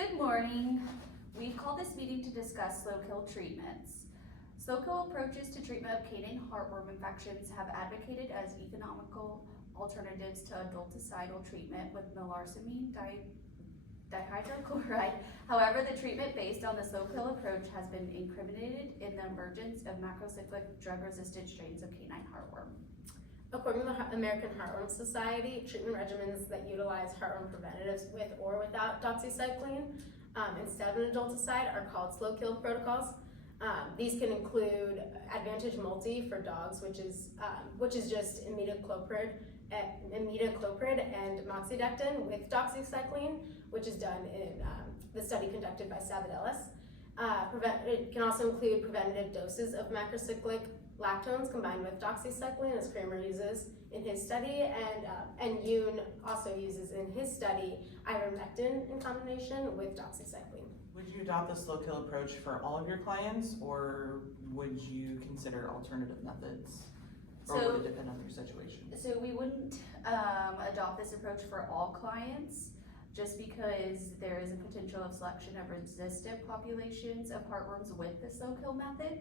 Good morning. We've called this meeting to discuss slow kill treatments. Slow kill approaches to treatment of canine heartworm infections have advocated as economical alternatives to adulticidal treatment with melarsamine dihydrochloride. However, the treatment based on the slow kill approach has been incriminated in the emergence of macrocyclic drug-resistant strains of canine heartworm. According to the American Heartworm Society, treatment regimens that utilize heartworm preventatives with or without doxycycline instead of an adulticide are called slow kill protocols. These can include Advantage Multi for dogs, which is just imidacloprid and moxidectin with doxycycline, which is done in the study conducted by Savadelis. It can also include preventative doses of macrocyclic lactones combined with doxycycline, as Kramer uses in his study, and Yoon also uses in his study ivermectin in combination with doxycycline. Would you adopt the slow kill approach for all of your clients, or would you consider alternative methods? Or would it depend on your situation? So we wouldn't adopt this approach for all clients, just because there is a potential of selection of resistant populations of heartworms with the slow kill method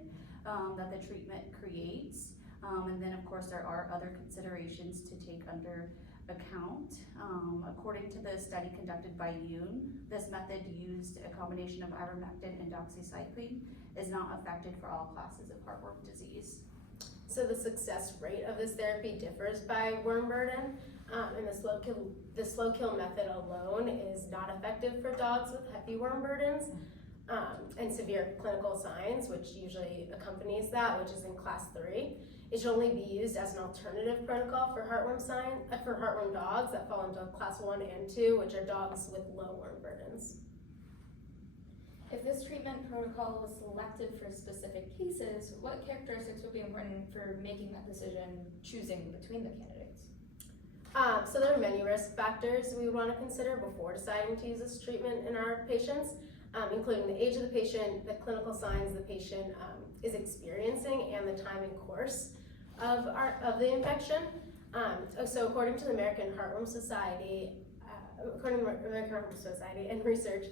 that the treatment creates. And then of course there are other considerations to take under account. According to the study conducted by Yoon, this method used a combination of ivermectin and doxycycline is not effective for all classes of heartworm disease. So the success rate of this therapy differs by worm burden, and the slow kill method alone is not effective for dogs with heavy worm burdens and severe clinical signs, which usually accompanies that, which is in class 3. It should only be used as an alternative protocol for heartworm dogs that fall into class 1 and 2, which are dogs with low worm burdens. If this treatment protocol was selected for specific cases, what characteristics would be important for making that decision, choosing between the candidates? So there are many risk factors we would want to consider before deciding to use this treatment in our patients, including the age of the patient, the clinical signs the patient is experiencing, and the time and course of the infection. So according to the American Heartworm Society, and research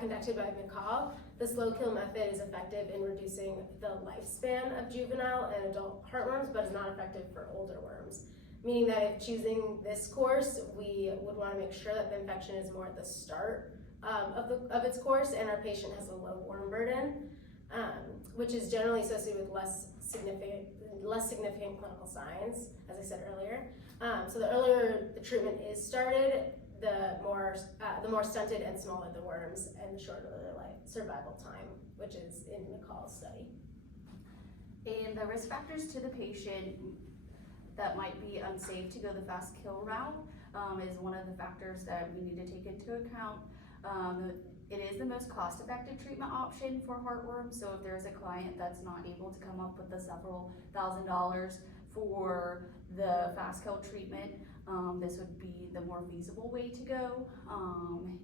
conducted by McCall, the slow kill method is effective in reducing the lifespan of juvenile and adult heartworms, but is not effective for older worms. Meaning that if choosing this course, we would want to make sure that the infection is more at the start of its course, and our patient has a low worm burden, which is generally associated with less significant clinical signs, as I said earlier. So the earlier the treatment is started, the more stunted and smaller the worms, and the shorter their survival time, which is in McCall's study. And the risk factors to the patient that might be unsafe to go the fast kill route is one of the factors that we need to take into account. It is the most cost-effective treatment option for heartworms, so if there's a client that's not able to come up with the several $1,000s for the fast kill treatment, this would be the more feasible way to go.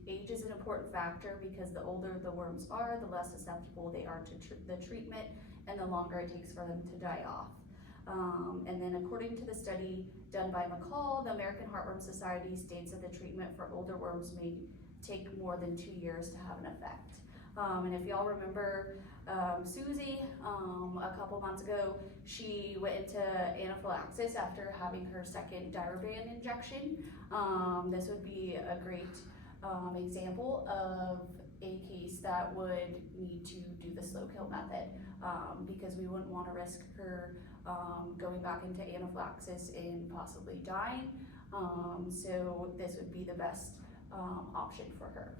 Age is an important factor because the older the worms are, the less susceptible they are to the treatment, and the longer it takes for them to die off. And then according to the study done by McCall, the American Heartworm Society states that the treatment for older worms may take more than 2 years to have an effect. And if y'all remember Susie, a couple months ago, she went into anaphylaxis after having her second Diroban injection. This would be a great example of a case that would need to do the slow kill method because we wouldn't want to risk her going back into anaphylaxis and possibly dying. So this would be the best option for her.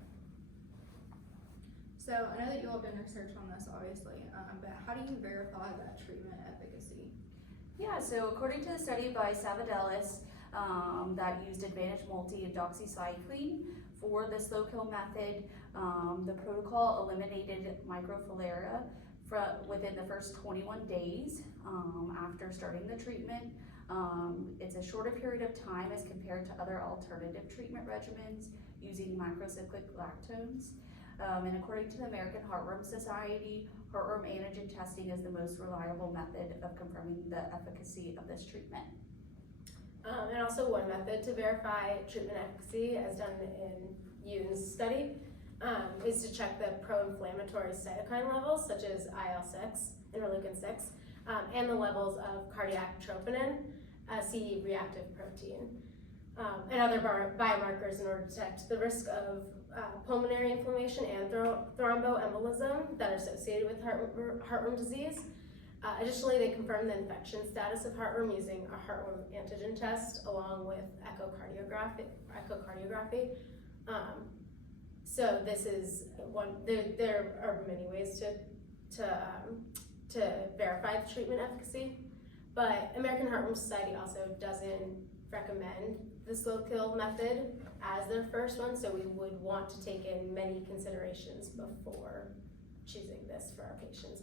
So I know that you all have done research on this, obviously, but how do you verify that treatment efficacy? Yeah, so according to the study by Savadelis that used Advantage Multi and doxycycline for the slow kill method, the protocol eliminated microfilaria within the first 21 days after starting the treatment. It's a shorter period of time as compared to other alternative treatment regimens using macrocyclic lactones. And according to the American Heartworm Society, heartworm antigen testing is the most reliable method of confirming the efficacy of this treatment. And also one method to verify treatment efficacy, as done in Yoon's study, is to check the pro-inflammatory cytokine levels, such as IL-6, interleukin-6, and the levels of cardiac troponin, a C-reactive protein, and other biomarkers in order to detect the risk of pulmonary inflammation and thromboembolism that are associated with heartworm disease. Additionally, they confirm the infection status of heartworm using a heartworm antigen test along with echocardiography. So this is one. There are many ways to verify the treatment efficacy, but American Heartworm Society also doesn't recommend the slow kill method as their first one, so we would want to take in many considerations before choosing this for our patients.